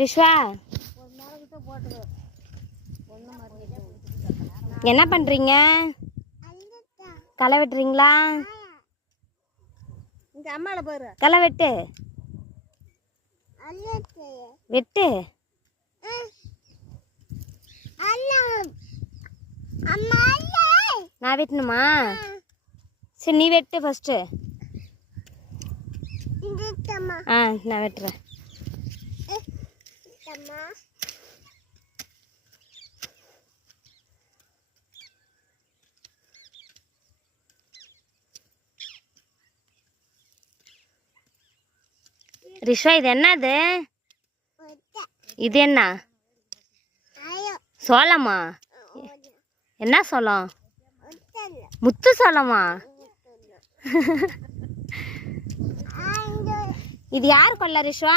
ரிஷ்வா என்ன பண்றீங்க? களை வெட்டுறீங்களா? களை வெட்டு வெட்டு. நான் வெட்டணுமா? சரி நீ வெட்டு ஃபர்ஸ்ட். நான் வெட்டுறேன். ரிஷ்வா இது என்னது? இது என்ன சோளமா? என்ன சோளம்? முத்து சோளமா? இது யார் கொல்ல ரிஷ்வா?